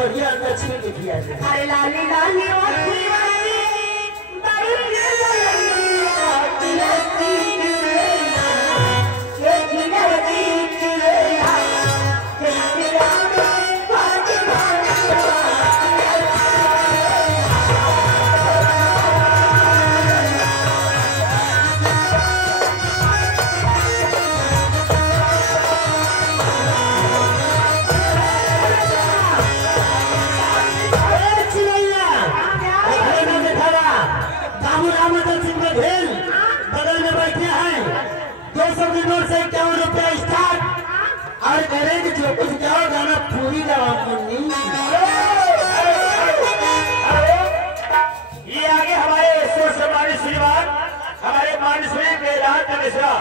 बढ़िया दक्षिण के किया जाए। अरे लाली लाली और ₹51 स्टार्ट और करेंगे जो कुछ जाओ गाना पूरी ये आगे हमारे सम्मानित श्रीमान हमारे माननीय वेदांत मिश्रा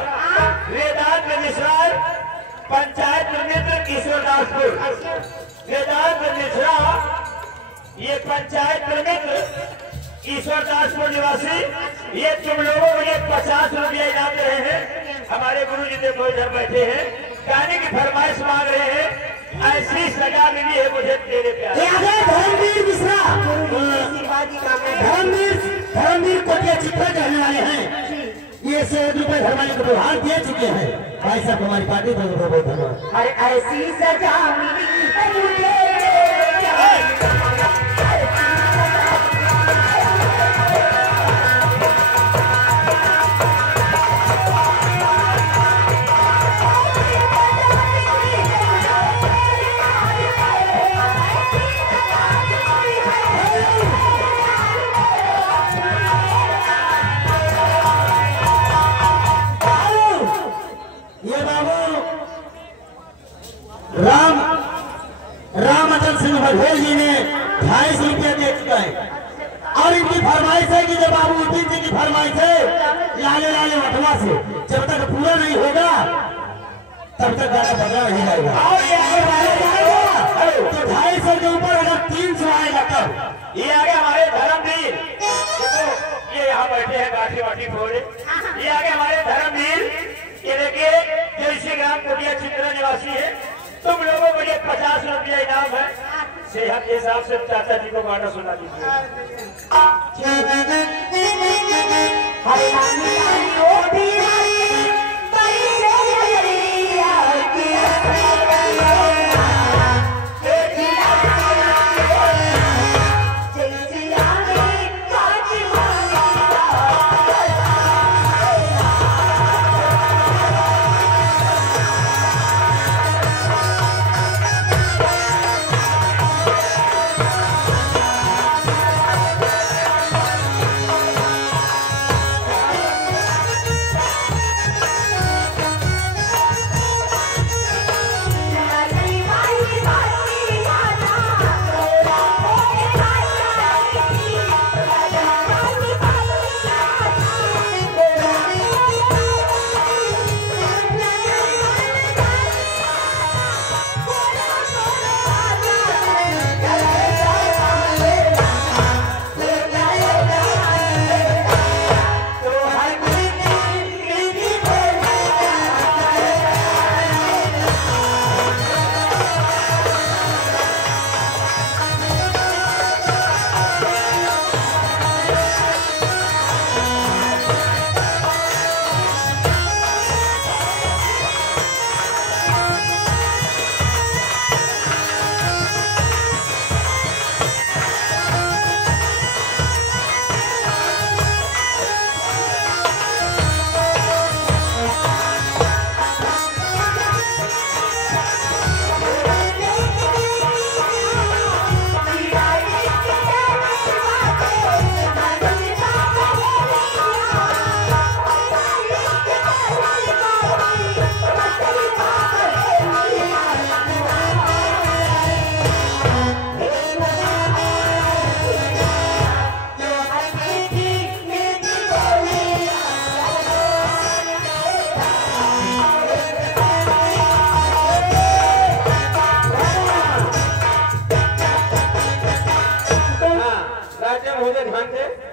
पंचायत मित्र ईश्वरदासपुर वेदांत मिश्रा ये पंचायत मित्र ईश्वरदासपुर निवासी ये तुम लोगों को ये 50 रुपया इनाम दे रहे हैं। हमारे गुरु जी देखो इधर बैठे हैं गाने की फरमाइश मांग रहे हैं। ऐसी सजा मिली है मुझे तेरे प्यारे। धर्मवीर मिश्रा धर्मवीर कोटिया चित्रा कहने वाले हैं। ये 100 रुपए धर्माली को उपहार दे चुके हैं। भाई साहब हमारी पार्टी बहुत बहुत धन्यवाद। अरे ऐसी सजा मिली है मुझे रामचंद्र सिंह बघेल जी ने 250 रुपया दे चुका है और इनकी फरमाइश है कि जब बाबू उद्दीन जी की फरमाइश है लाले लाले वटवा से जब तक पूरा नहीं होगा तब तक गाना बजा नहीं जाएगा। तो 250 के ऊपर अगर 300 आएगा तब ये आगे हमारे धर्मवीर ये यहाँ बैठे हैं गाठी वाठी फोड़े। ये आगे हमारे धर्मवीर ये देखिए जो इसी ग्राम कोटिया चित्रा निवासी है। तुम लोगों को ये 50 रुपया इनाम है। सेहत के हिसाब से चाचा जी को गाना सुना दीजिए। ध्यान से